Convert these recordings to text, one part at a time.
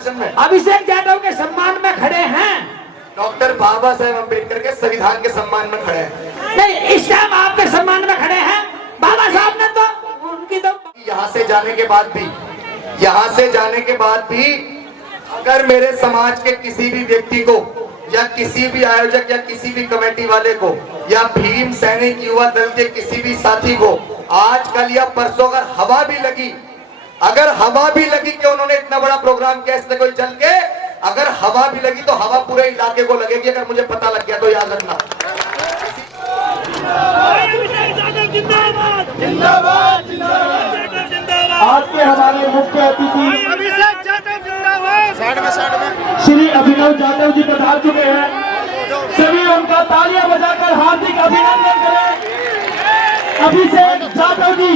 भाषण में? अभिषेक जाटव के सम्मान में खड़े हैं। डॉक्टर बाबा साहेब अम्बेडकर के संविधान के सम्मान में खड़े हैं। नहीं, इस टाइम आपके सम्मान में खड़े हैं। बाबा साहब ने तो उनकी तो यहाँ से जाने के बाद भी अगर मेरे समाज के किसी भी व्यक्ति को या किसी भी आयोजक या किसी भी कमेटी वाले को या भीम सैनिक युवा दल के किसी भी साथी को आज कल या परसों अगर हवा भी लगी कि उन्होंने इतना बड़ा प्रोग्राम किया इसलिए कोई चल के, अगर हवा भी लगी तो हवा पूरे इलाके को लगेगी। अगर मुझे पता लग गया तो याद रखना। आज के हमारे मुख्य अतिथि श्री अभिनव जाटव जी पधार चुके हैं। सभी उनका तालियां बजाकर हार्दिक अभिनंदन करें। अभिषेक जाटव जी,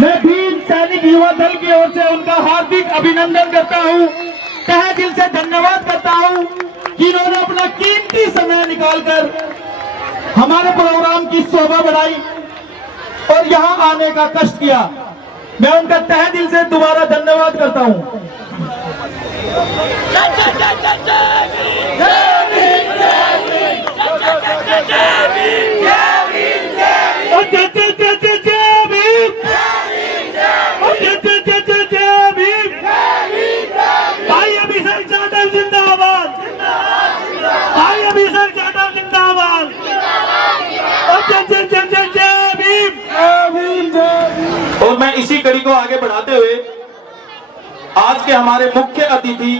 मैं भीम सैनिक युवा दल की ओर से उनका हार्दिक अभिनंदन करता हूं, तहे दिल से धन्यवाद करता हूं कि इन्होंने अपना कीमती समय निकालकर हमारे प्रोग्राम की शोभा बढ़ाई और यहां आने का कष्ट किया। मैं उनका तहे दिल से दोबारा धन्यवाद करता हूं। भाई अभिषेक जाटव जिंदाबाद, भाई अभिषेक जाटव जिंदाबाद। और मैं इसी कड़ी को आगे बढ़ाते हुए आज के हमारे मुख्य अतिथि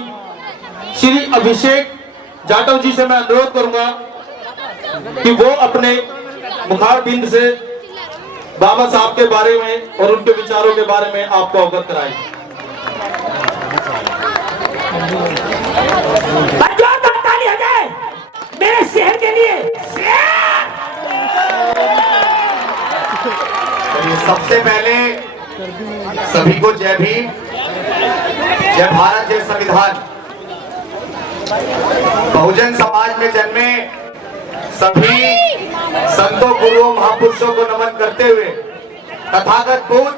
श्री अभिषेक जाटव जी से मैं अनुरोध करूंगा कि वो अपने मुखारबिंद से बाबा साहब के बारे में और उनके विचारों के बारे में आपको अवगत कराएं। ताली हो जाए मेरे शहर के लिए। सबसे पहले सभी को जय भीम, जय भारत, जय संविधान। बहुजन समाज में जन्मे सभी संतों, गुरुओं, महापुरुषों को नमन करते हुए तथागत बुद्ध,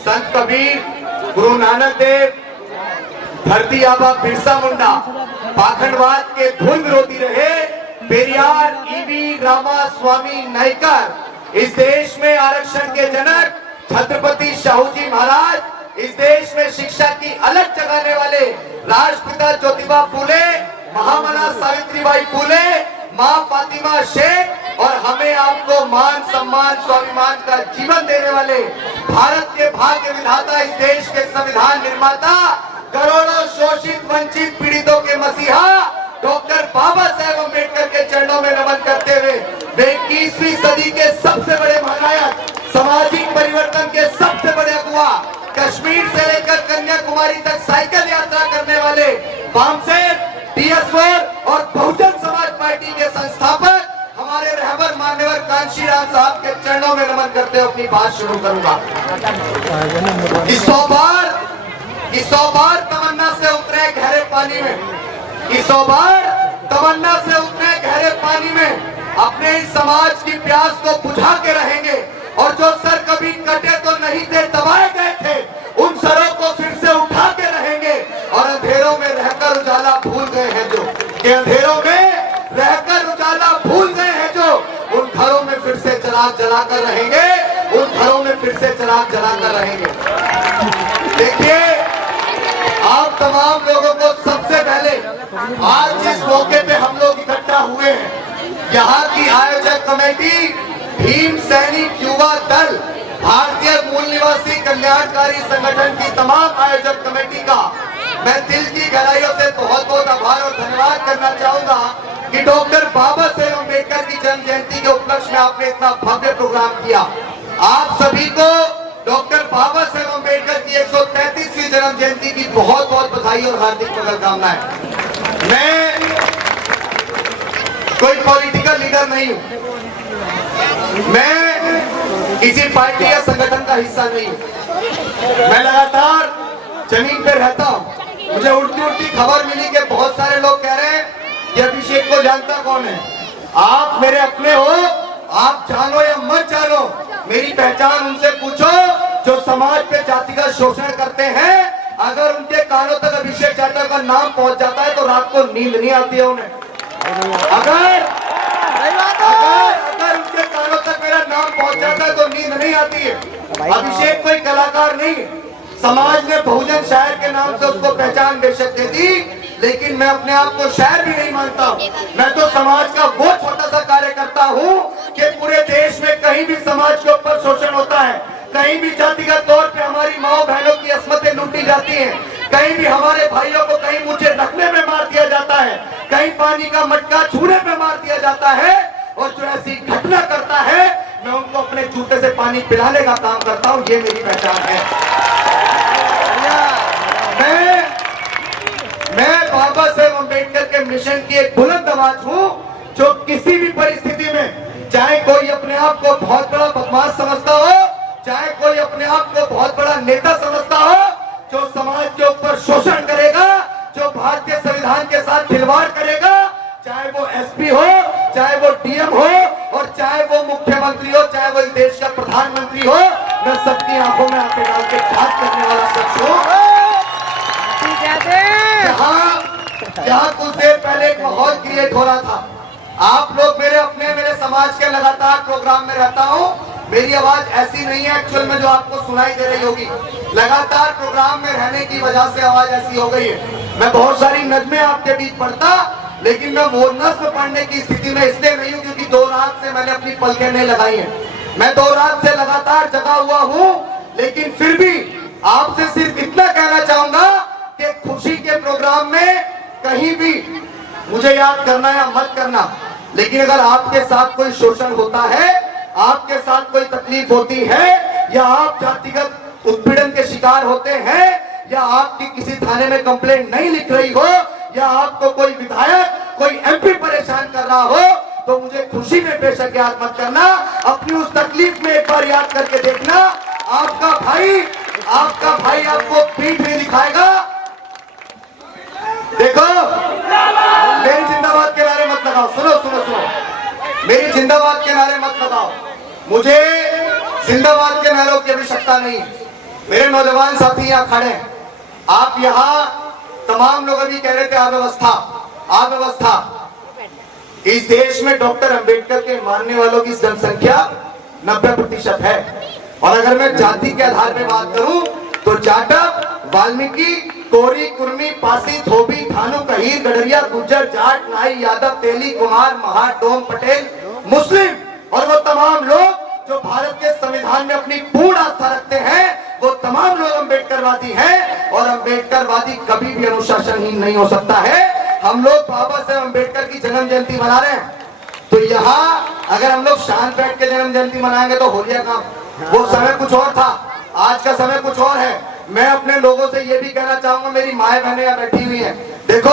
संत कबीर, गुरु नानक देव, धरती आबा बिरसा मुंडा, पाखंडवाद के धुन विरोधी रहे पेरियार, ईवी, रामा स्वामी नायकर, इस देश में आरक्षण के जनक छत्रपति शाहू जी महाराज, इस देश में शिक्षा की अलग जगाने वाले राष्ट्रपिता ज्योतिबा फूले, महामना सावित्रीबाई फूले, माँ फातिमा शेख और हमें आपको मान सम्मान स्वाभिमान का जीवन देने वाले भारत के भाग्य विधाता, इस देश के संविधान निर्माता, करोड़ों शोषित वंचित पीड़ितों के मसीहा डॉक्टर बाबा साहेब अम्बेडकर के चरणों में नमन करते हुए वे 21वीं सदी के सबसे बड़े महानायक, सामाजिक परिवर्तन के सबसे बड़े अगुआ, कश्मीर से लेकर कन्याकुमारी तक साइकिल यात्रा करने वाले बामसेन, DS4 और बहुजन समाज पार्टी के संस्थापक हमारे रहबर मान्यवर कांशीराम साहब के चरणों में नमन करते हुए अपनी बात शुरू करूंगा। इस 100 बार तमन्ना से उतरे गहरे पानी में, इस 100 बार तमन्ना से उतरे गहरे पानी में अपने इस समाज की प्यास को बुझा के रहेंगे और जो सर कभी कटे तो नहीं थे, दबाए गए थे, उन सरों को फिर से उठा के रहेंगे और अंधेरों में रहकर उजाला भूल गए हैं जो, कि अंधेरों में रहकर उजाला भूल गए हैं जो, उन घरों में फिर से चिराग जलाकर रहेंगे, उन घरों में फिर से चिराग जलाकर रहेंगे। देखिए, आप तमाम लोगों को सबसे पहले आज जिस मौके पे हम लोग इकट्ठा हुए हैं, यहाँ की आयोजक कमेटी भीम सैनिक युवा दल, भारतीय मूल निवासी कल्याणकारी संगठन की तमाम आयोजक कमेटी का मैं दिल की गहराइयों से बहुत बहुत आभार और धन्यवाद करना चाहूंगा कि डॉक्टर बाबा साहेब अम्बेडकर की जन्म जयंती के उपलक्ष्य में आपने इतना भव्य प्रोग्राम किया। आप सभी को डॉक्टर बाबा साहेब अम्बेडकर की 133वीं जन्म जयंती की बहुत बहुत बधाई और हार्दिक शुभकामनाएं। मैं कोई पॉलिटिकल लीडर नहीं हूं, मैं किसी पार्टी या संगठन का हिस्सा नहीं हूं। मैं लगातार जमीन पे रहता हूं। मुझे उड़ती उड़ती खबर मिली कि बहुत सारे लोग कह रहे हैं कि अभिषेक को जानता कौन है। आप मेरे अपने हो, आप जानो या मत जानो, मेरी पहचान उनसे पूछो जो समाज पे जाति का शोषण करते हैं। अगर उनके कानों तक अभिषेक जाटव का नाम पहुंच जाता है तो रात को नींद नहीं आती है उन्हें। अगर उनके कानों तक मेरा नाम पहुंच जाता है तो नींद नहीं आती है। अभिषेक कोई कलाकार नहीं, समाज ने बहुजन शायर के नाम से उसको पहचान बेशक दे दी, लेकिन मैं अपने आप को शायर भी नहीं मानता। मैं तो समाज का वो छोटा सा कार्यकर्ता हूँ कि पूरे देश में कहीं भी समाज के ऊपर शोषण होता है, कहीं भी जातिगत तौर पे हमारी माओ बहनों की अस्मतें लूटी जाती हैं, कहीं भी हमारे भाइयों को कहीं मुझे रखने में मार दिया जाता है, कहीं पानी का मटका छूने में मार दिया जाता है, और जो ऐसी घटना करता है मैं उनको अपने जूते से पानी पिलाने का काम करता हूँ। ये मेरी पहचान है। मैं बाबा साहेब अम्बेडकर के मिशन की एक बुलंद आवाज हूँ, जो किसी भी परिस्थिति में, चाहे कोई अपने आप को बहुत बड़ा बदमाश समझता हो, चाहे कोई अपने आप को बहुत बड़ा नेता समझता हो, जो समाज के ऊपर शोषण करेगा, जो भारतीय संविधान के साथ खिलवाड़ करेगा, चाहे वो एसपी हो, चाहे वो डीएम हो, और चाहे वो मुख्यमंत्री हो, चाहे वो इस देश का प्रधानमंत्री हो, मैं सबकी आंखों में आंखें डाल के जांच करने वाला शख्स हूँ। जहाँ कुछ देर पहले एक माहौल क्रिएट हो रहा था, आप लोग मेरे समाज के लगातार प्रोग्राम में रहता हूँ, मेरी आवाज ऐसी नहीं है एक्चुअल में जो आपको सुनाई दे रही होगी। लगातार प्रोग्राम में रहने की वजह से आवाज ऐसी हो गई है। मैं बहुत सारी नज़्में आपके बीच पढ़ता, लेकिन मैं वो नज़्म पढ़ने की स्थिति में इसलिए नहीं हूँ क्योंकि 2 रात से मैंने अपनी पलकें नहीं लगाई हैं। मैं 2 रात से लगातार जगा हुआ हूँ, लेकिन फिर भी आपसे सिर्फ इतना कहना चाहूंगा कि खुशी के प्रोग्राम में कहीं भी मुझे याद करना या मत करना, लेकिन अगर आपके साथ कोई शोषण होता है, आपके साथ कोई तकलीफ होती है, या आप जातिगत उत्पीड़न के शिकार होते हैं, या आपकी किसी थाने में कंप्लेंट नहीं लिख रही हो, या आपको कोई विधायक, कोई एमपी परेशान कर रहा हो, तो मुझे खुशी में बेशक याद मत करना, अपनी उस तकलीफ में एक बार याद करके देखना। आपका भाई आपको पीठ नहीं दिखाएगा। देखो, मेरी जिंदाबाद के नारे मत लगाओ। सुनो, मेरी जिंदाबाद के नारे मत लगाओ। मुझे जिंदाबाद के नारों की आवश्यकता नहीं। मेरे नौजवान साथी यहाँ खड़े हैं, आप यहाँ तमाम लोग अभी कह रहे थे अव्यवस्था। इस देश में डॉक्टर अंबेडकर के मानने वालों की जनसंख्या 90% है, और अगर मैं जाति के आधार पर बात करूं तो जाटव, वाल्मीकि, कोरी, कुर्मी, पासी, धोबी, थानू, कहीर, गडरिया, गुज्जर, जाट, नाई, यादव, तेली, कुमार, महार, डोम, पटेल, मुस्लिम, और वो तमाम लोग जो भारत के संविधान में अपनी पूर्ण आस्था रखते हैं, वो तमाम लोग अम्बेडकरवादी हैं, और अम्बेडकरवादी कभी भी अनुशासनहीन नहीं हो सकता है। हम लोग बाबा साहेब अम्बेडकर की जन्म जयंती मना रहे हैं, तो यहाँ अगर हम लोग शांत बैठ के जन्म जयंती मनाएंगे तो हो गया काम। वो समय कुछ और था, आज का समय कुछ और है। मैं अपने लोगों से ये भी कहना चाहूंगा, मेरी माए बहनें यहाँ बैठी हुई हैं, देखो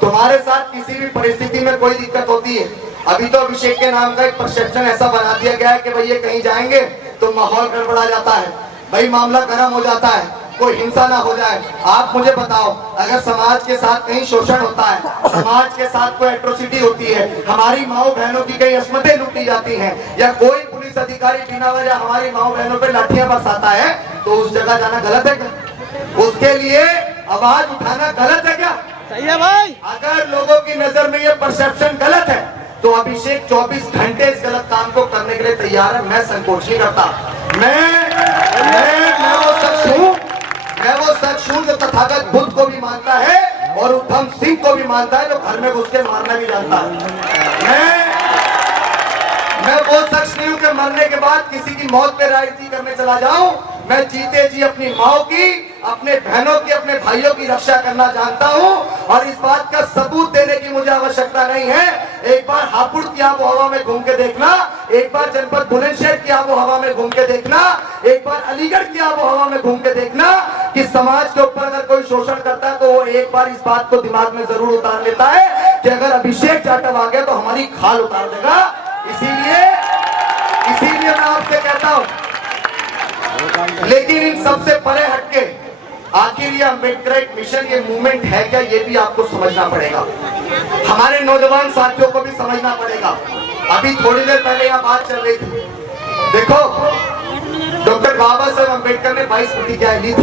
तुम्हारे साथ किसी भी परिस्थिति में कोई दिक्कत होती है, अभी तो अभिषेक के नाम का एक परसेप्शन ऐसा बना दिया गया है कि भाई ये कहीं जाएंगे तो माहौल गड़बड़ा जाता है, भाई मामला गर्म हो जाता है, कोई हिंसा ना हो जाए। आप मुझे बताओ, अगर समाज के साथ कहीं शोषण होता है, समाज के साथ कोई एट्रोसिटी होती है, हमारी माओ बहनों की कहीं अस्मतें लूटी जाती हैं, या कोई पुलिस अधिकारी बिना वजह हमारी माओ बहनों पे लाठियां बरसाता है, तो उस जगह जाना गलत है क्या? उसके लिए आवाज उठाना गलत है क्या? सही है भाई। अगर लोगों की नजर में ये परसेप्शन गलत है, तो अभिषेक 24 घंटे इस गलत काम को करने के लिए तैयार है। मैं संकोच नहीं करता। मैं वो शख्स हूँ जो तथागत बुद्ध को भी मानता है और उद्धम सिंह को भी मानता है, जो घर में घुस के मारना भी जानता है। मैं वो शख्स नहीं हूँ कि मरने के बाद किसी की मौत पे रायती करने चला जाऊं। मैं जीते जी अपनी माओ की, अपने बहनों की, अपने भाइयों की रक्षा करना जानता हूं, और इस बात का सबूत देने की मुझे आवश्यकता नहीं है। एक बार हापुड़ की आबो हवा में घूम के देखना, एक बार जनपद बुलंदशहर की आबो हवा में घूम के देखना, एक बार अलीगढ़ की आबो हवा में घूम के देखना कि समाज के ऊपर अगर कोई शोषण करता है तो वो एक बार इस बात को दिमाग में जरूर उतार लेता है कि अगर अभिषेक जाटव आ गया तो हमारी खाल उतार देगा। इसीलिए मैं आपसे कहता हूं, लेकिन इन सबसे परे हटके आखिर ये अम्बेडकर मिशन, ये मूवमेंट है क्या, ये भी आपको समझना पड़ेगा। हमारे नौजवान साथियों को भी समझना पड़ेगा। अभी थोड़ी देर पहले यहाँ बात चल रही थी, देखो डॉक्टर बाबा साहेब अम्बेडकर ने 22 प्रतिज्ञाएं ली थी।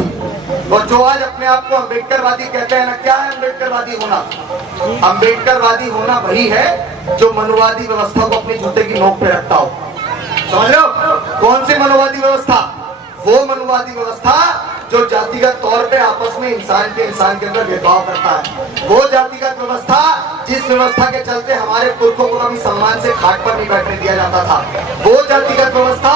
और जो आज अपने आप को अम्बेडकरवादी कहते हैं ना, क्या है अम्बेडकरवादी होना? अम्बेडकरवादी होना वही है जो मनुवादी व्यवस्था को अपनी जूते की नोक पे रखता हो। समझ रहे हो? कौन सी मनुवादी व्यवस्था? वो मनुवादी व्यवस्था जो जातिगत तौर पे आपस में इंसान के अंदर भेदभाव करता है। वो जातिगत व्यवस्था जिस व्यवस्था के चलते हमारे पुरखों को कभी सम्मान से खाट पर नहीं बैठने दिया जाता था। वो जातिगत व्यवस्था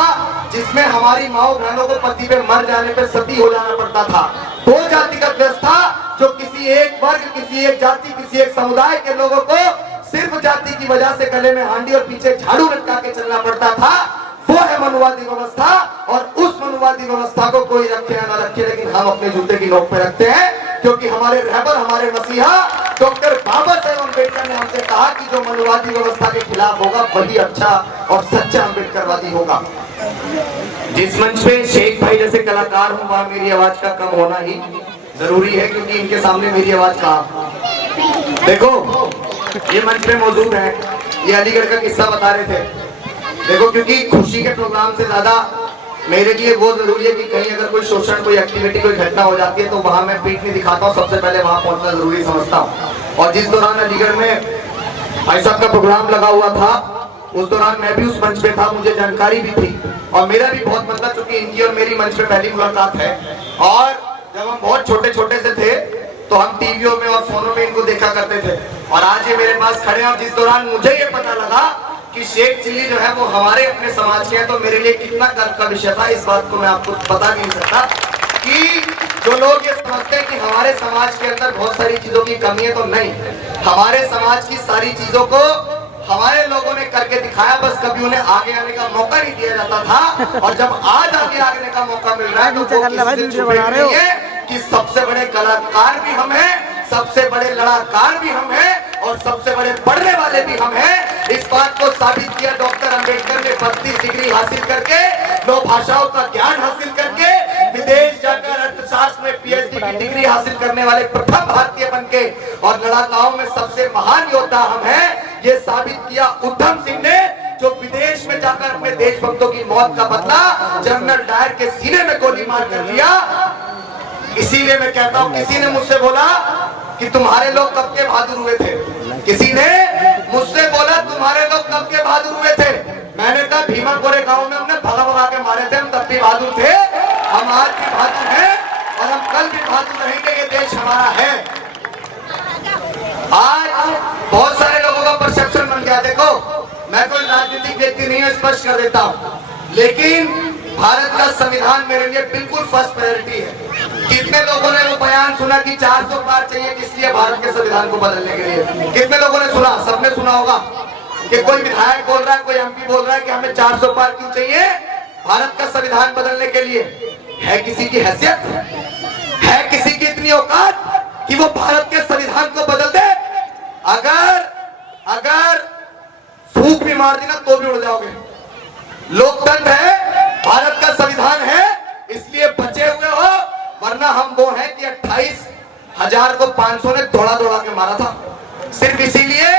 जिसमें हमारी माओ बहनों को पति पे मर जाने पे सती हो जाना पड़ता था। वो जातिगत व्यवस्था जो किसी एक वर्ग, किसी एक जाति, किसी एक समुदाय के लोगों को सिर्फ जाति की वजह से गले में हांडी और पीछे झाड़ू लटका के चलना पड़ता था, वो है मनुवादी व्यवस्था। और उस मनुवादी व्यवस्था को कोई रखे या ना रखे, लेकिन हम अपने जूते की नोक पे रखते हैं, क्योंकि हमारे रहबर, हमारे मसीहा डॉक्टर बाबा साहेब अम्बेडकर ने हमसे कहा कि जो मनुवादी व्यवस्था के खिलाफ होगा वही अच्छा और सच्चा अम्बेडकरवादी होगा। जिस मंच पे शेख भाई जैसे कलाकार हूँ, वहां मेरी आवाज का कम होना ही जरूरी है, क्योंकि इनके सामने मेरी आवाज कहाँ। देखो ये मंच पे मौजूद है, ये अलीगढ़ का किस्सा बता रहे थे। देखो, क्योंकि खुशी के प्रोग्राम से ज्यादा मेरे लिए वो जरूरी है कि कहीं अगर कोई शोषण, कोई एक्टिविटी, कोई घटना हो जाती है तो वहां मैं पीठ नहीं दिखाता हूँ, सबसे पहले वहां पहुंचना जरूरी समझता हूँ। और जिस दौरान अलीगढ़ में भाई साहब का प्रोग्राम लगा हुआ था, उस दौरान मैं भी उस मंच पे था, मुझे जानकारी भी थी और मेरा भी बहुत मतलब, चूंकि इनकी और मेरी मंच पे पहली मुलाकात है। और जब हम बहुत छोटे छोटे से थे तो हम टीवियों में और फोनों में इनको देखा करते थे, और आज ये मेरे पास खड़े हैं। और जिस दौरान मुझे ये पता लगा कि शेख चिल्ली जो है वो हमारे अपने समाज के हैं, तो मेरे लिए कितना गर्व का विषय था, इस बात को मैं आपको बता नहीं सकता। कि जो लोग ये समझते हैं कि हमारे समाज के अंदर बहुत सारी चीजों की कमी है, तो नहीं, हमारे समाज की सारी चीजों को हमारे लोगों ने करके दिखाया, बस कभी उन्हें आगे आने का मौका नहीं दिया जाता था। और जब आज आगे आने का मौका मिल रहा है तो कि सबसे बड़े कलाकार भी हम हैं, सबसे बड़े लड़ाकार भी हम हैं और सबसे बड़े पढ़ने वाले भी हम हैं। इस बात को साबित किया डॉक्टर अंबेडकर ने 32 डिग्री हासिल करके, 9 भाषाओं का ज्ञान हासिल करके, विदेश जाकर अर्थशास्त्र में पीएचडी की डिग्री हासिल करने वाले प्रथम भारतीय बनके, और लड़ाकाओं में सबसे महान योद्धा हम हैं, ये साबित किया उधम सिंह ने, जो विदेश में जाकर अपने देशभक्तों की मौत का बदला जनरल डायर के सीने में गोली मार कर लिया। इसीलिए मैं कहता हूँ, किसी ने मुझसे बोला कि तुम्हारे लोग कब के बहादुर हुए थे, किसी ने मुझसे बोला तुम्हारे लोग कब के बहादुर हुए थे। मैंने कहा भीमा कोरे गांव में हमने भगा भगा के मारे थे, हम तब भी बहादुर थे, हम आज भी बहादुर हैं और हम कल भी बहादुर रहेंगे। ये देश हमारा है। आज बहुत सारे लोगों का परसेप्शन बन गया। देखो, मैं कोई राजनीतिक व्यक्ति नहीं है, स्पष्ट कर देता हूँ, लेकिन भारत का संविधान मेरे लिए बिल्कुल फर्स्ट प्रायोरिटी है। कितने लोगों ने वो बयान सुना कि 400 पार चाहिए किस लिए? भारत के संविधान को बदलने के लिए। कितने लोगों ने सुना? सबने सुना होगा कि कोई विधायक बोल रहा है, कोई एमपी बोल रहा है कि हमें 400 पार क्यों चाहिए? भारत का संविधान बदलने के लिए। है किसी की हैसियत, है किसी की इतनी औकात कि वो भारत के संविधान को बदल दे? अगर फूंक भी मार दी ना तो भी उड़ जाओगे। लोकतंत्र है, भारत का संविधान है, इसलिए बचे हुए हो, वरना हम वो हैं कि 28,000 को 500 ने दौड़ा दौड़ा के मारा था, सिर्फ इसीलिए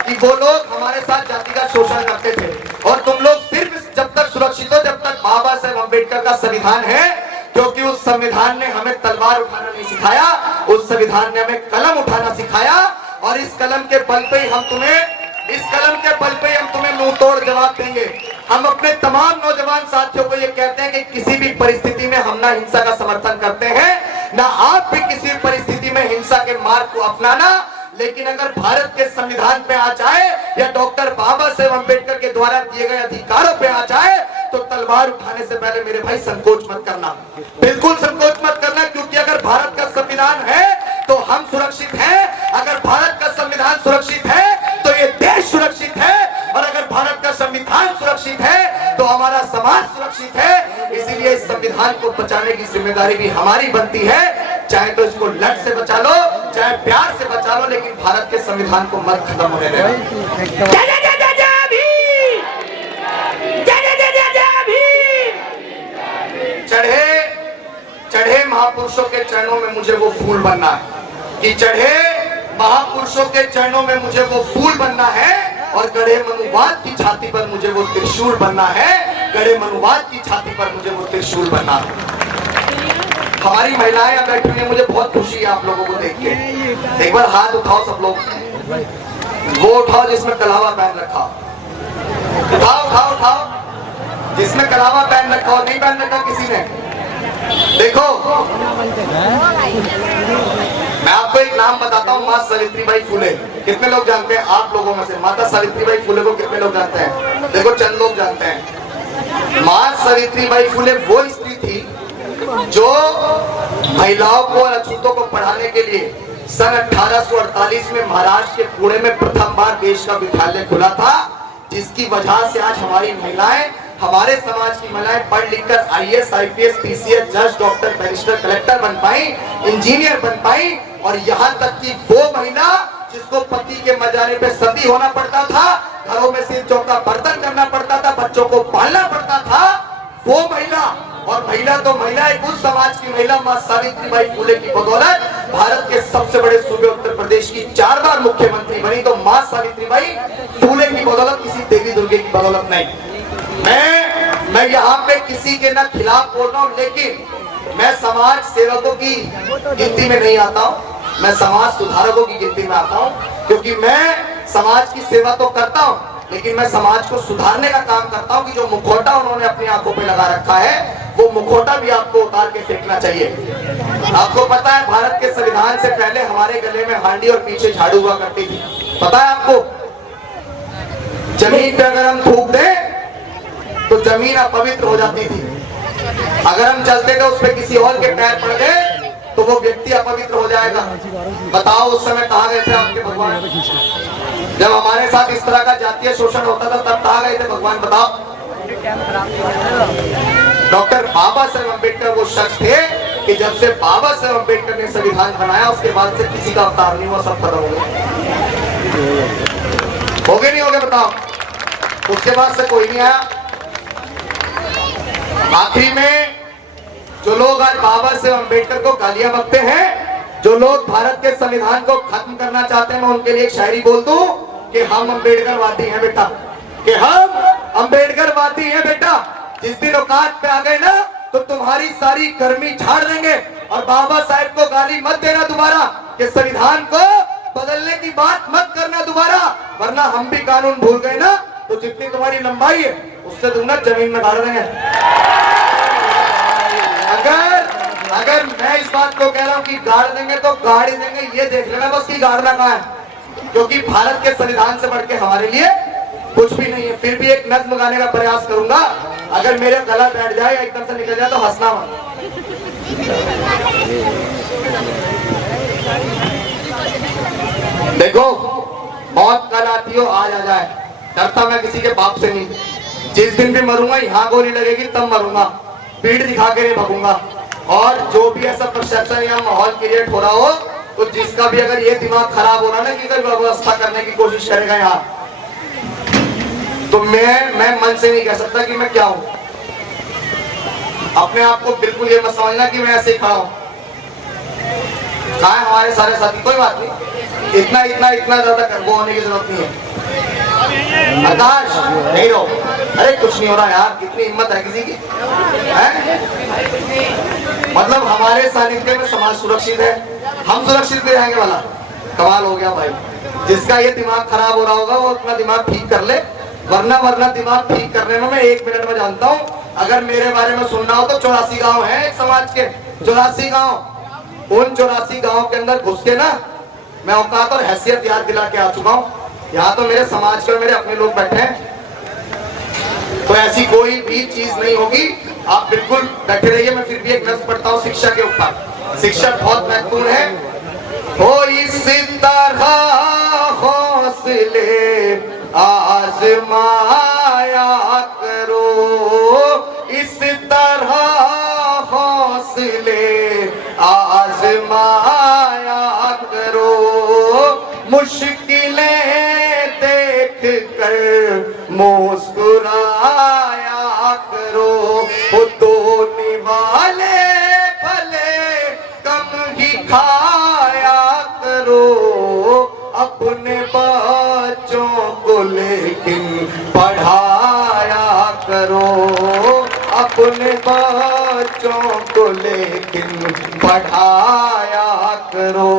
कि वो लोग हमारे साथ जाति का शोषण करते थे। और तुम लोग सिर्फ जब तक सुरक्षित हो जब तक बाबा साहेब अम्बेडकर का संविधान है, क्योंकि उस संविधान ने हमें तलवार उठाना नहीं सिखाया, उस संविधान ने हमें कलम उठाना सिखाया। और इस कलम के बल पे ही हम तुम्हें मुंह तोड़ जवाब देंगे। हम अपने तमाम नौजवान साथियों को ये कहते हैं कि किसी भी परिस्थिति में हम ना हिंसा का समर्थन करते हैं, ना आप भी किसी परिस्थिति में हिंसा के मार्ग को अपनाना, लेकिन अगर भारत के संविधान पे आ जाए या डॉक्टर बाबा साहेब अम्बेडकर के द्वारा दिए गए अधिकारों पे आ जाए तो तलवार उठाने से पहले मेरे भाई संकोच मत करना, बिल्कुल संकोच मत करना, क्योंकि अगर भारत का संविधान है तो हम सुरक्षित हैं। अगर भारत का संविधान सुरक्षित है तो ये देश सुरक्षित है, और अगर भारत का संविधान सुरक्षित है तो हमारा समाज सुरक्षित है। इसीलिए इस संविधान को बचाने की जिम्मेदारी भी हमारी बनती है, चाहे तो इसको लट से बचा लो, चाहे प्यार से बचा लो, लेकिन भारत के संविधान को मत खत्म होने देना। चढ़े महापुरुषों के चरणों में मुझे वो फूल बनना है, कि चढ़े महापुरुषों के चरणों में मुझे वो फूल बनना है, और गड़े मनुवाद की छाती पर मुझे वो त्रिशूल बनना है, गड़े मनुवाद की छाती पर मुझे वो त्रिशूल बनना है। हमारी महिलाएं यहाँ बैठी हुई हैं, मुझे बहुत खुशी है आप लोगों को देख के। एक बार हाथ उठाओ सब लोग, वो उठाओ जिसमें कलावा पहन रखा, उठाओ उठाओ उठाओ जिसमें कलावा पहन रखा हो। नहीं पहन रखा किसी ने? देखो मैं आपको एक नाम बताता हूँ, माँ सावित्रीबाई फुले। कितने लोग जानते हैं आप लोगों में से माता सावित्रीबाई फुले को? कितने लोग जानते हैं? देखो चंद लोग जानते हैं। माँ सावित्रीबाई फुले वो स्त्री थी जो महिलाओं को और अछूतों को पढ़ाने के लिए सन 1848 में महाराष्ट्र के पुणे में प्रथम बार देश का विद्यालय खुला था, जिसकी वजह से आज हमारी महिलाएं, हमारे समाज की महिलाएं पढ़ लिखकर आईएएस, आईपीएस, पीसीएस, जज, डॉक्टर, बैरिस्टर, कलेक्टर बन पाई, इंजीनियर बन पाई। और यहाँ तक कि वो महिला जिसको पति के मर जाने पे सती होना पड़ता था, घरों में सिर चौका बर्तन करना पड़ता था, बच्चों को पालना पड़ता था, वो महिला, और महिला तो महिला, एक उस समाज की महिला मां सावित्रीबाई फुले की बदौलत भारत के सबसे बड़े सूबे उत्तर प्रदेश की 4 बार मुख्यमंत्री बनी। तो मां सावित्रीबाई फुले की बदौलत, किसी देवी दुर्गे की बदौलत नहीं। मैं यहाँ पे किसी के ना खिलाफ बोल रहा हूँ, लेकिन मैं समाज सेवकों की गिनती में नहीं आता हूँ, मैं समाज सुधारकों की गिनती में आता हूँ। क्योंकि मैं समाज की सेवा तो करता हूँ, लेकिन मैं समाज को सुधारने का काम करता हूँ कि जो मुखौटा उन्होंने अपनी आंखों पे लगा रखा है, वो मुखौटा भी आपको उतार के फेंकना चाहिए। आपको पता है भारत के संविधान से पहले हमारे गले में हांडी और पीछे झाड़ू हुआ करती थी, पता है आपको? जमीन पे अगर हम थूक दें तो जमीन अपवित्र हो जाती थी। अगर हम चलते थे उस पर किसी और के पैर पड़ गए तो वो व्यक्ति अपवित्र हो जाएगा। बताओ उस समय कहाँ गए थे आपके भगवान? जब हमारे साथ इस तरह का जातीय शोषण होता था तब कहाँ गए थे भगवान? बताओ। डॉक्टर बाबा साहेब अम्बेडकर वो शख्स थे कि जब से बाबा साहेब अम्बेडकर ने संविधान बनाया उसके बाद से किसी का अवतार नहीं हुआ, सब खत्म हो गए। हो गए नहीं हो गए? बताओ। उसके बाद से कोई नहीं आया। आखिरी में जो लोग आज बाबा साहेब अम्बेडकर को गालियां बकते हैं, जो लोग भारत के संविधान को खत्म करना चाहते हैं, मैं उनके लिए एक शायरी बोल दूं कि हम अम्बेडकरवादी हैं बेटा, कि हम अम्बेडकरवादी हैं बेटा। जिस दिन औकात पे आ गए ना तो तुम्हारी सारी गर्मी झाड़ देंगे। और बाबा साहेब को गाली मत देना दोबारा, कि संविधान को बदलने की बात मत करना दोबारा, वरना हम भी कानून भूल गए ना तो जितनी तुम्हारी लंबाई है उससे दुगना जमीन में गाड़ देंगे। अगर मैं इस बात को कह रहा हूं कि गाड़ देंगे तो गाड़ ही देंगे, ये देख लेना बस कि गाड़ना कहां है, क्योंकि भारत के संविधान से बढ़ के हमारे लिए कुछ भी नहीं है। फिर भी एक नज्म गाने का प्रयास करूंगा, अगर मेरे गला बैठ जाए या एकदम से निकल जाए तो हंसना मत। देखो मौत कल आती हो आज आ जाए, डरता मैं किसी के बाप से नहीं। जिस दिन भी मरूंगा यहाँ गोली लगेगी तब मरूंगा, पीठ दिखा के नहीं भगूंगा। और जो भी ऐसा परसेप्शन या माहौल क्रिएट हो रहा हो, तो जिसका भी अगर ये दिमाग खराब हो रहा ना कि व्यवस्था करने की कोशिश करेगा यहाँ, तो मैं मन से नहीं कह सकता कि मैं क्या हूं। अपने आप को बिल्कुल ये मत समझना कि मैं ऐसे ही खड़ा हूं। कहा है हमारे सारे साथी? कोई बात नहीं, इतना ज्यादा वो होने की जरूरत नहीं है। आकाश नहीं रहो, अरे कुछ नहीं हो रहा यार, कितनी हिम्मत है किसी की है? मतलब हमारे सानिध्य में समाज सुरक्षित है, हम सुरक्षित नहीं रहेंगे वाला कमाल हो गया भाई। जिसका ये दिमाग खराब हो रहा होगा वो अपना दिमाग ठीक कर ले, वरना दिमाग ठीक करने में मैं 1 मिनट में जानता हूँ। अगर मेरे बारे में सुनना हो तो 84 गांव है एक समाज के, 84 गांव। उन 84 गांव के अंदर घुस के ना मैं औकात और हैसियत याद दिला के आ चुका हूँ। यहाँ तो मेरे समाज के और मेरे अपने लोग बैठे हैं, तो ऐसी कोई भी चीज नहीं होगी। आप बिल्कुल बैठे रहिए। मैं फिर भी एक नज़्म पढ़ता हूँ शिक्षा के ऊपर। शिक्षा बहुत महत्वपूर्ण है। हो इस तरह हौसले आजमाया करो, इस तरह हौसले आजमाया करो, मुश्किलें देख कर मुस्कुराया करो। वो दो निवाले भले कम ही खाया करो, अपने बच्चों को लेकिन पढ़ाया करो, अपने बच्चों को लेकिन पढ़ाया करो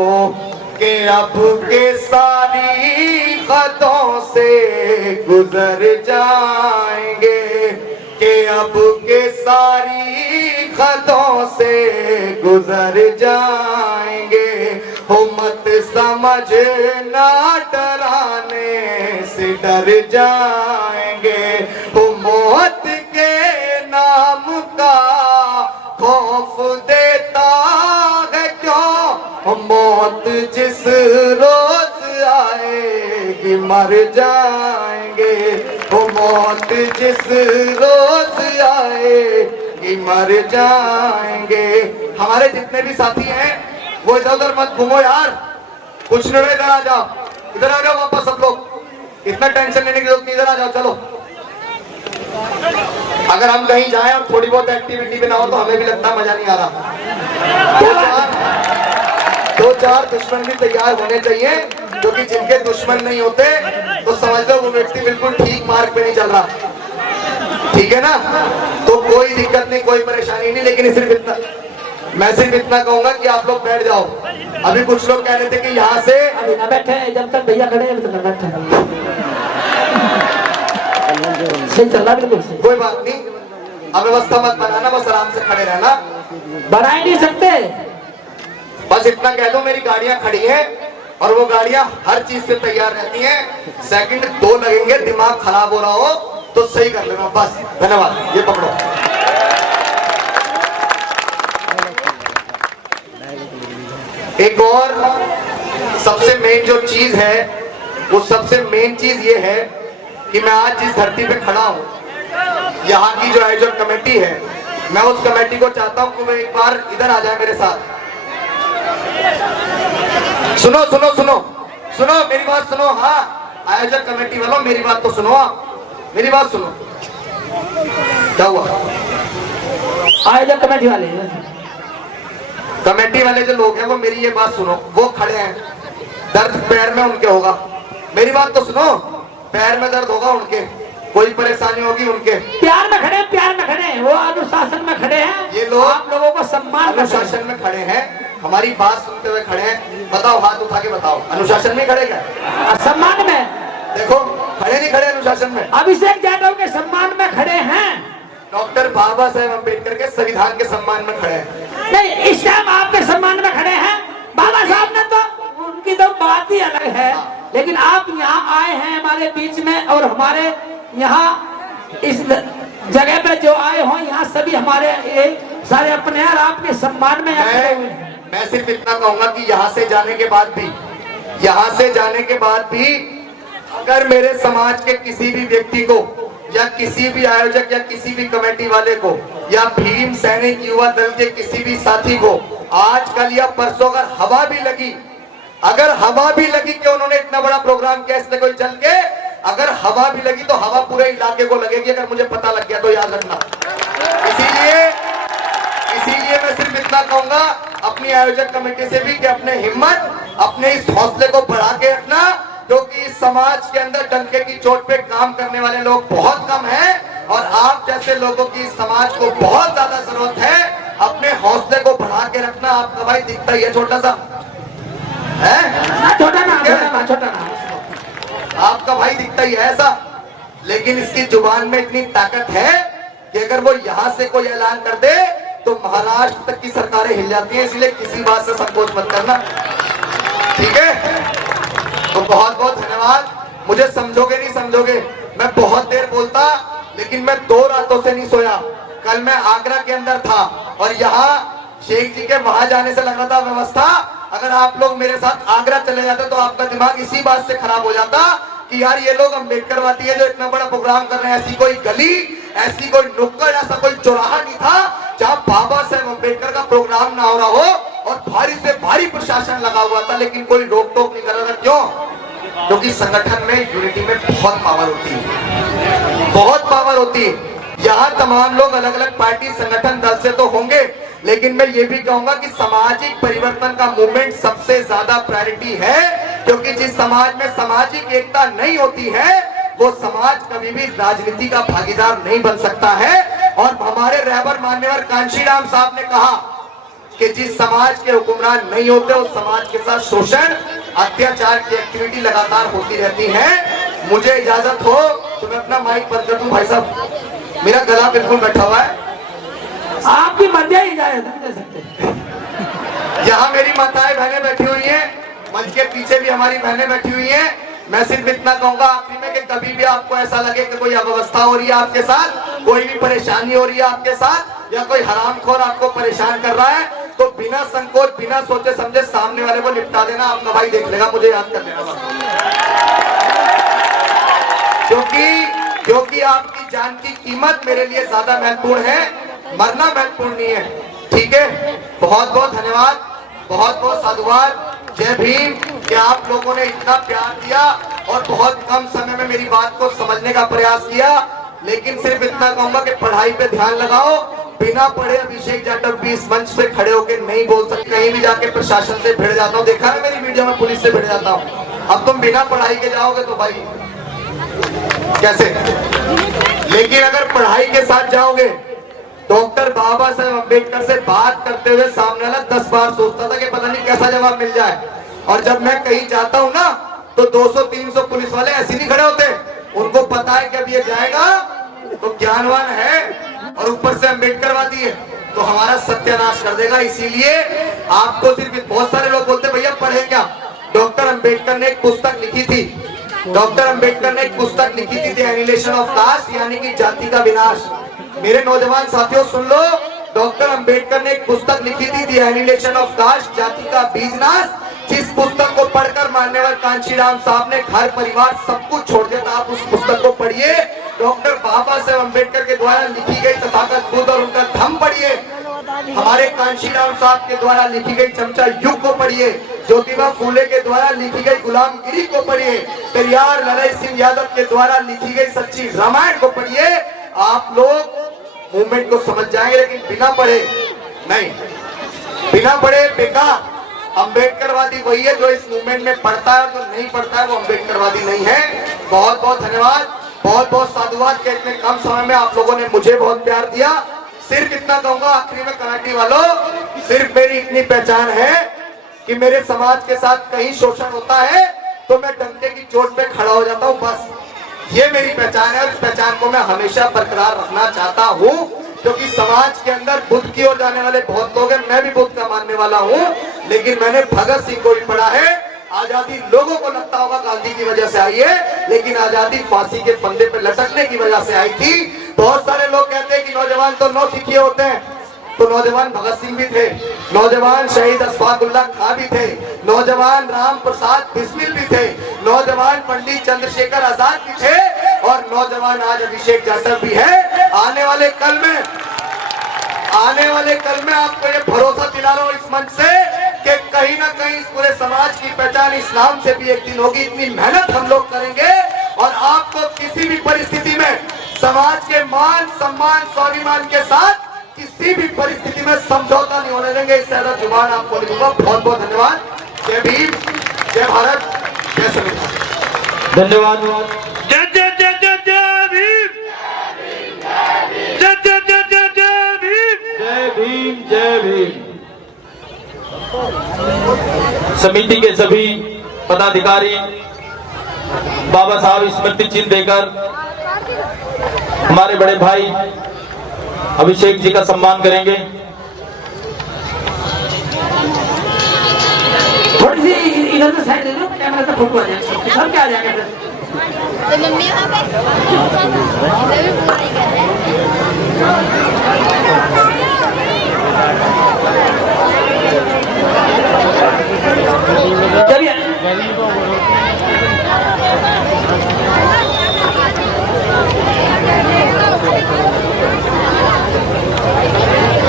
कि अब के सारी खतों से गुजर जाएंगे, कि अब के सारी खतों से गुजर जाएंगे। हो मत समझना डराने से डर जाएंगे, हो मौत के नाम का खौफ देता है क्यों, मौत जिस रोज आएगी मर जाएंगे, वो मौत जिस रोज आएगी मर जाएंगे। हमारे जितने भी साथी हैं वो इधर उधर मत घूमो यार, कुछ नहीं, इधर आ जाओ, इधर आ जाओ वापस सब लोग, इतना टेंशन लेने की जरूरत नहीं, इधर आ जाओ चलो। अगर हम कहीं जाएं और थोड़ी बहुत एक्टिविटी भी ना हो तो हमें भी लगता मजा नहीं आ रहा। दो चार दुश्मन भी तैयार होने चाहिए, क्योंकि जिनके दुश्मन नहीं होते तो समझ लो वो व्यक्ति बिल्कुल ठीक मार्ग पे नहीं चल रहा, ठीक है ना। तो कोई दिक्कत नहीं, कोई परेशानी नहीं, लेकिन मैं सिर्फ इतना कहूंगा कि आप लोग बैठ जाओ। अभी कुछ लोग कह रहे थे कि यहाँ से अभी ना बैठे, जब तक भैया खड़े हैं तब तक बैठे, सही चल रहा बिल्कुल सही। कोई बात नहीं, अव्यवस्था मत बनाना, बस आराम से खड़े रहना। बना ही नहीं सकते, बस इतना कह दो मेरी गाड़ियां खड़ी हैं और वो गाड़ियां हर चीज से तैयार रहती हैं। सेकंड 2 लगेंगे, दिमाग खराब हो रहा हो तो सही कर लेना, बस। धन्यवाद, ये पकड़ो। एक और सबसे मेन जो चीज है, वो सबसे मेन चीज ये है कि मैं आज जिस धरती पे खड़ा हूं, यहाँ की जो आयोजक कमेटी है, मैं उस कमेटी को चाहता हूं कि वो एक बार इधर आ जाए मेरे साथ। सुनो सुनो सुनो सुनो, मेरी बात सुनो। हाँ, आयोजक कमेटी वालों मेरी बात तो सुनो, आप मेरी बात सुनो। क्या हुआ? आयोजक कमेटी वाले जो लोग हैं वो मेरी ये बात सुनो। वो खड़े हैं, दर्द पैर में उनके होगा, मेरी बात तो सुनो। पैर में दर्द होगा उनके, कोई परेशानी होगी उनके, प्यार में खड़े, प्यार में खड़े हैं, वो अनुशासन में खड़े हैं। ये लोग आप लोगों को सम्मान अनुशासन में खड़े हैं, हमारी बात सुनते हुए खड़े हैं। बताओ, हाथ उठा के बताओ, अनुशासन में खड़े क्या? सम्मान में देखो, खड़े नहीं खड़े अनुशासन में? अभिषेक यादव के सम्मान में खड़े हैं, डॉक्टर बाबा साहेब अम्बेडकर के संविधान के सम्मान में खड़े हैं। नहीं, इस टाइम आपके सम्मान में खड़े हैं। बाबा साहब ने तो, उनकी तो बात ही अलग है, लेकिन आप यहाँ आए हैं हमारे बीच में, और हमारे यहाँ इस जगह पे जो आए हो, यहाँ सभी हमारे सारे अपने हैं और आपके सम्मान में मैं सिर्फ इतना कहूंगा कि यहाँ से जाने के बाद भी अगर मेरे समाज के किसी भी व्यक्ति को, या किसी भी आयोजक, या किसी भी कमेटी वाले को, या भीम सैनिक युवा दल के किसी भी साथी को आज कल या परसों अगर हवा भी लगी कि उन्होंने इतना बड़ा प्रोग्राम किया, इससे कोई चल के अगर हवा भी लगी तो हवा पूरे इलाके को लगेगी, अगर मुझे पता लग गया तो, याद रखना। इसीलिए मैं सिर्फ इतना कहूंगा अपनी आयोजक कमेटी से भी कि अपने हिम्मत, अपने इस हौसले को बढ़ा के रखना, क्योंकि इस समाज के अंदर डंके की चोट पे काम करने वाले लोग बहुत कम हैं, और आप जैसे लोगों की इस समाज को बहुत ज्यादा जरूरत है। अपने हौसले को बढ़ा के रखना। आपका भाई दिखता ही है छोटा सा, है छोटा ना, आपका भाई दिखता ही है ऐसा, लेकिन इसकी जुबान में इतनी ताकत है कि अगर वो यहाँ से कोई ऐलान कर दे तो महाराष्ट्र तक की सरकारें हिल जाती हैं। इसलिए किसी बात से संकोच मत करना, ठीक है? तो बहुत बहुत धन्यवाद। मुझे समझोगे नहीं समझोगे, मैं बहुत देर बोलता, लेकिन मैं 2 रातों से नहीं सोया। कल मैं आगरा के अंदर था और यहाँ शेख जी के वहां जाने से लग रहा था व्यवस्था, अगर आप लोग मेरे साथ आगरा चले जाते तो आपका दिमाग इसी बात से खराब हो जाता कि यार ये लोग अम्बेडकरवादी है जो इतना बड़ा प्रोग्राम कर रहे हैं। ऐसी कोई गली, ऐसी कोई नुक्कड़, ऐसा कोई चौराहा नहीं था जहाँ बाबा साहेब अम्बेडकर का प्रोग्राम ना हो रहा हो, और भारी से भारी प्रशासन लगा हुआ था, लेकिन कोई रोक टोक नहीं कर रहा था। क्यों? क्योंकि संगठन में, यूनिटी में बहुत पावर होती है, बहुत पावर होती है। यहाँ तमाम लोग अलग अलग पार्टी, संगठन, दल से तो होंगे, लेकिन मैं ये भी कहूंगा कि सामाजिक परिवर्तन का मूवमेंट सबसे ज्यादा प्रायोरिटी है, क्योंकि जिस समाज में सामाजिक एकता नहीं होती है वो समाज कभी भी राजनीति का भागीदार नहीं बन सकता है। और हमारे रहबर मान्यवर कांशीराम साहब ने कहा कि जिस समाज के हुक्मरान नहीं होते उस समाज के साथ शोषण अत्याचार की एक्टिविटी लगातार होती रहती है। मुझे इजाजत हो तो मैं अपना माइक बंद कर दूं। भाई साहब मेरा गला बिल्कुल बैठा हुआ है, आपकी मर्जी है, इजाजत नहीं दे सकते। यहाँ मेरी माताएं बहनें बैठी हुई हैं, मंच के पीछे भी हमारी बहनें बैठी हुई हैं। मैं सिर्फ इतना कहूंगा आखिरी में कि कभी भी आपको ऐसा लगे कि कोई अव्यवस्था हो रही है आपके साथ, कोई भी परेशानी हो रही है आपके साथ, या कोई हरामखोर आपको परेशान कर रहा है, तो बिना संकोच बिना सोचे समझे सामने वाले को निपटा देना। आपका भाई देख लेगा, मुझे याद कर लेना। क्योंकि आपकी जान की कीमत मेरे लिए ज्यादा महत्वपूर्ण है, मरना महत्वपूर्ण नहीं है। ठीक है, बहुत बहुत धन्यवाद, बहुत बहुत साधुवाद। जय भीम कि आप लोगों ने इतना प्यार दिया और बहुत कम समय में मेरी बात को समझने का प्रयास किया। लेकिन सिर्फ इतना कहूंगा कि पढ़ाई पे ध्यान लगाओ। बिना पढ़े अभिषेक जाटव भी इस मंच पे खड़े होकर नहीं बोल सकते। कहीं भी जाके प्रशासन से भिड़ जाता हूँ, देखा है मेरी वीडियो में, पुलिस से भिड़ जाता हूँ। अब तुम बिना पढ़ाई के जाओगे तो भाई कैसे? लेकिन अगर पढ़ाई के साथ जाओगे, डॉक्टर बाबा साहेब अम्बेडकर से बात करते हुए सामने वाला 10 बार सोचता था कि पता नहीं कैसा जवाब मिल जाए। और जब मैं कहीं जाता हूँ ना तो 200-300 पुलिस वाले ऐसे नहीं खड़े होते, उनको पता है कि अब ये जाएगा तो ज्ञानवान है और ऊपर से अम्बेडकरवादी है तो हमारा सत्यानाश कर देगा। इसीलिए आपको सिर्फ, बहुत सारे लोग बोलते भैया पढ़े क्या? डॉक्टर अम्बेडकर ने एक पुस्तक लिखी थी, डॉक्टर अम्बेडकर ने एक पुस्तक लिखी थी, द एनिहिलेशन ऑफ कास्ट, यानी कि जाति का विनाश। मेरे नौजवान साथियों सुन लो, डॉक्टर अंबेडकर ने एक पुस्तक लिखी थी, द एनिहिलेशन ऑफ कास्ट, जाति का बीजनाश। जिस पुस्तक को पढ़कर मान्यवर कांशीराम साहब ने घर परिवार सब कुछ छोड़ दिया था। आप उस पुस्तक को पढ़िए, डॉक्टर बाबा साहेब अम्बेडकर के द्वारा लिखी गई तथागत बुद्ध और उनका धम्म पढ़िए, हमारे कांशीराम साहब के द्वारा लिखी गई चमचा युग को पढ़िए, ज्योतिबा फूले के द्वारा लिखी गई गुलामगिरी को पढ़िए, पेरियार लड़ाई सिंह यादव के द्वारा लिखी गई सच्ची रामायण को पढ़िए। आप लोग मूवमेंट को समझ जाएंगे, लेकिन बिना पढ़े नहीं, बिना पढ़े बेकार। अंबेडकरवादी वही है जो इस मूवमेंट में पढ़ता है, जो नहीं पढ़ता है वो अंबेडकरवादी नहीं है। बहुत बहुत धन्यवाद, बहुत बहुत साधुवाद के इतने कम समय में आप लोगों ने मुझे बहुत प्यार दिया। सिर्फ इतना कहूंगा आखिरी में, कमेटी वालों, सिर्फ मेरी इतनी पहचान है कि मेरे समाज के साथ कहीं शोषण होता है तो मैं डंडे की चोट पे खड़ा हो जाता हूँ, बस ये मेरी पहचान है। और इस पहचान को मैं हमेशा बरकरार रखना चाहता हूँ, क्योंकि समाज के अंदर बुद्ध की ओर जाने वाले बहुत लोग हैं। मैं भी बुद्ध का मानने वाला हूँ, लेकिन मैंने भगत सिंह को भी पढ़ा है। आजादी लोगों को लगता होगा गांधी की वजह से आई है, लेकिन आजादी फांसी के फंदे पे लटकने की वजह से आई थी। बहुत सारे लोग कहते हैं कि नौजवान तो नौसिखिए होते हैं, तो नौजवान भगत सिंह भी थे, नौजवान शहीद अशफाकुल्लाह खां भी थे, नौजवान राम प्रसाद बिस्मिल भी थे, नौजवान पंडित चंद्रशेखर आजाद भी थे, और नौजवान आज अभिषेक जाटव भी है। आने वाले कल में आपको ये भरोसा दिला रहा हूं इस मंच से कि कहीं ना कहीं इस पूरे समाज की पहचान इस्लाम से भी एक दिन होगी। इतनी मेहनत हम लोग करेंगे और आपको किसी भी परिस्थिति में समाज के मान सम्मान स्वाभिमान के साथ किसी भी परिस्थिति में समझौता नहीं होने देंगे। इस तरह जुबान आपको लिखूंगा। बहुत बहुत धन्यवाद। जय भीम, जय भारत, जय संविधान। धन्यवाद। जय जय जय जय जय भीम, जय जय जय जय जय भीम, जय भीम, जय भीम। समिति के सभी पदाधिकारी बाबा साहब स्मृति चिन्ह देकर हमारे बड़े भाई अभिषेक जी का सम्मान करेंगे। थोड़ी सी इधर से साइड दे दो, कैमरा से फोटो आ जाएगा, सब क्या आ जाएगा फिर। तो मम्मी वहाँ पे इधर भी पूरी कर रहे हैं। चलिए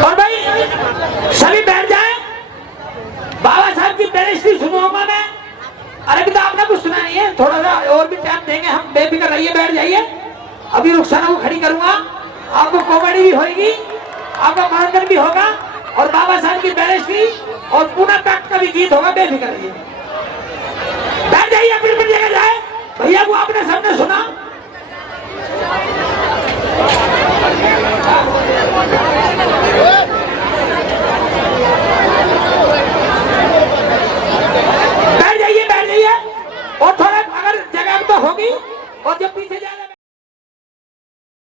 और भाई सभी बैठ जाएं। बाबा साहब की पेरिस्ट्री सुनूंगा मैं। अरे बेटा आपने कुछ सुना नहीं है, थोड़ा सा और भी टाइम देंगे हम, बेफिक्र रहिए, बैठ जाइए। अभी रुखसाना को खड़ी करूंगा, आपको कॉमेडी भी होगी, आपका मनोरंजन भी होगा, और बाबा साहब की पेरिस्ट्री और पूना काट का भी गीत होगा। बेफिक्र रहिए, बैठ जाइए, अपनी जगह जाए।